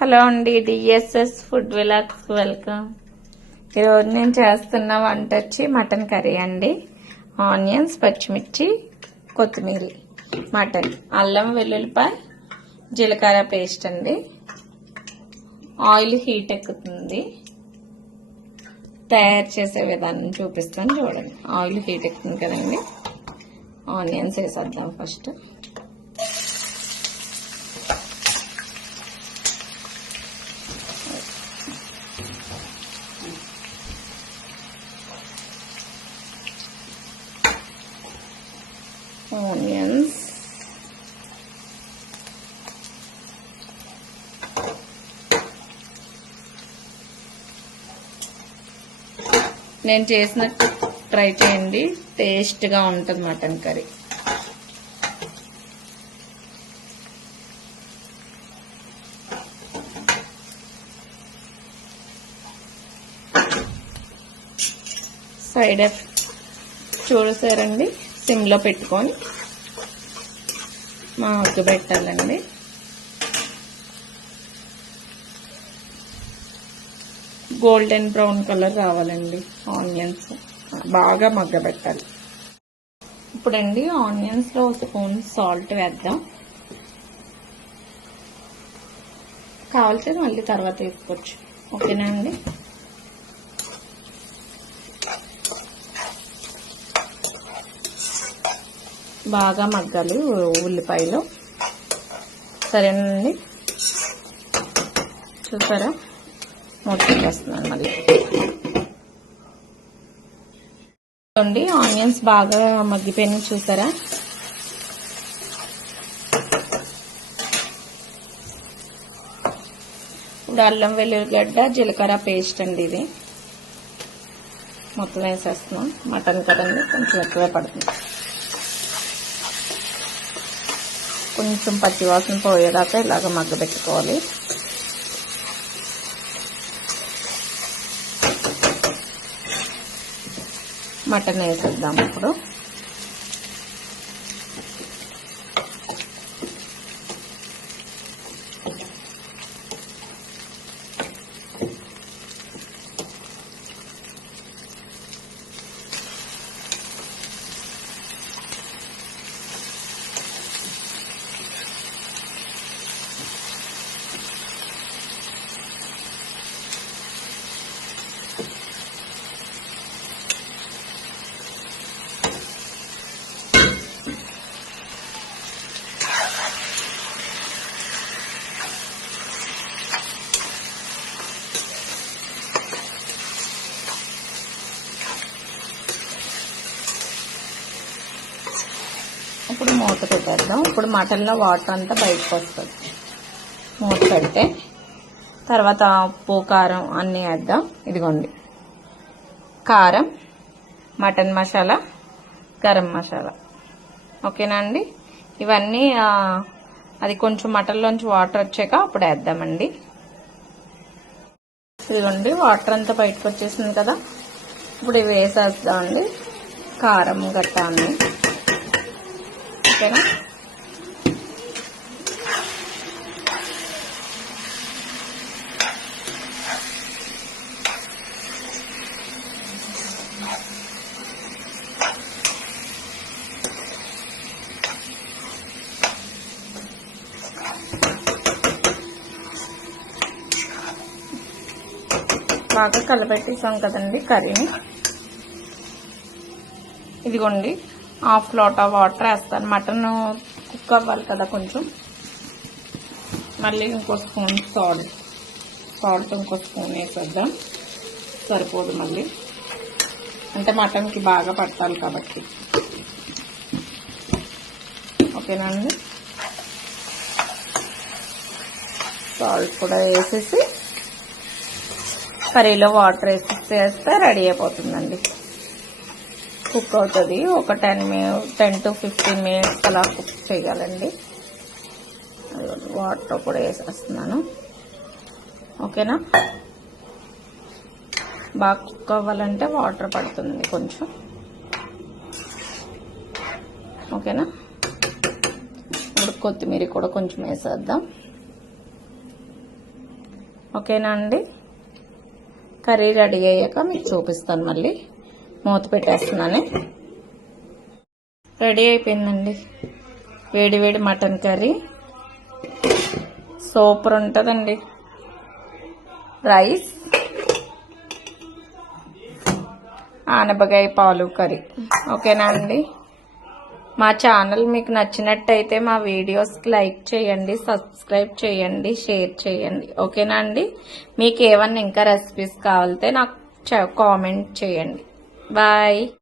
Hello అండి, DSS food vlogs welcome. ఈరోజు నేను చేస్తున్న వంట వచ్చి మటన్ కర్రీ అండి. ఆనియన్స్, పచ్చిమిర్చి, కొత్తిమీర, మటన్, అల్లం వెల్లుల్లిపాయ, జీలకర్ర పేస్ట్ అండి. ఆయిల్ హీట్ ఎక్కుతుంది. తయారు చేసే విధానం చూపిస్తాను చూడండి. ఆయిల్ హీట్ ఎక్కుతుంది కదండి. ఆనియన్స్ వేసేద్దాం ఫస్ట్. ఆనియన్స్, నేను చేసినట్టు ట్రై చేయండి, టేస్ట్గా ఉంటుంది మటన్ కర్రీ. సైడ్ చూసారండి, సిమ్లో పెట్టుకొని మగ్గబెట్టాలండి. గోల్డెన్ బ్రౌన్ కలర్ రావాలండి. ఆనియన్స్ బాగా మగ్గబెట్టాలి. ఇప్పుడండి ఆనియన్స్లో ఒక స్పూన్ సాల్ట్ వేద్దాం. కావాల్సింది మళ్ళీ తర్వాత వేసుకోవచ్చు. ఓకేనా అండి. బాగా మగ్గాలి ఉల్లిపాయలు. సరేనండి, చూసారా మూత పెట్టేస్తున్నాను మళ్ళీ. ఆనియన్స్ బాగా మగ్గిపోయినాయి చూసారా. ఇప్పుడు అల్లం వెల్లుల్లిగడ్డ జీలకర్ర పేస్ట్ అండి, ఇది మొత్తం వేసేస్తున్నాం. మటన్ కదండి, కొంచెం ఎక్కువే పడుతుంది. కొంచెం పచ్చివాసన పోయేదాకా ఇలాగ మగ్గబెట్టుకోవాలి. మటన్ వేసేద్దాం ఇప్పుడు. ఇప్పుడు మూత పెట్టేద్దాం. ఇప్పుడు మటన్లో వాటర్ అంతా బయటకు వస్తుంది. మూత పెడితే తర్వాత ఉప్పు కారం అన్నీ వేద్దాం. ఇదిగోండి కారం, మటన్ మసాలా, గరం మసాలా. ఓకేనా అండి. ఇవన్నీ అది కొంచెం మటన్లోంచి వాటర్ వచ్చాక అప్పుడు వేద్దామండి. ఇదిగోండి వాటర్ అంతా బయటకు వచ్చేసింది కదా. ఇప్పుడు ఇవి వేసేద్దామండి. కారం గట్ట అన్నీ. ఓకేనా. బాగా కలపెట్టేసాం కదండి కర్రీని. ఇదిగోండి హాఫ్ లోటా వాటర్ వేస్తాను. మటన్ కుక్ అవ్వాలి కదా కొంచెం. మళ్ళీ ఇంకో స్పూన్ సాల్ట్ ఇంకో స్పూన్ వేసేద్దాం. సరిపోదు మళ్ళీ, అంటే మటన్కి బాగా పట్టాలి కాబట్టి. ఓకేనా అండి. సాల్ట్ కూడా వేసేసి కర్రీలో వాటర్ వేస్తే రెడీ అయిపోతుందండి. కుక్ అవుతుంది. ఒక 10 to 15 minutes అలా కుక్ చేయాలండి. వాటర్ కూడా వేసేస్తున్నాను. ఓకేనా. బాగా కుక్ అవ్వాలంటే వాటర్ పడుతుంది కొంచెం. ఓకేనా. ఇప్పుడు కొత్తిమీర కూడా కొంచెం వేసేద్దాం. ఓకేనా అండి. కర్రీ రెడీ అయ్యాక మీకు చూపిస్తాను. మళ్ళీ మూత పెట్టేస్తున్నాను. రెడీ అయిపోయిందండి వేడి వేడి మటన్ కర్రీ. సూపర్ ఉంటుందండి. రైస్, ఆనపకాయ పాలు కర్రీ. ఓకేనా అండి. మా ఛానల్ మీకు నచ్చినట్టయితే మా వీడియోస్కి లైక్ చేయండి, సబ్స్క్రైబ్ చేయండి, షేర్ చేయండి. ఓకేనా అండి. మీకు ఏమన్నా ఇంకా రెసిపీస్ కావాలితే నాకు కామెంట్ చేయండి. బాయ్.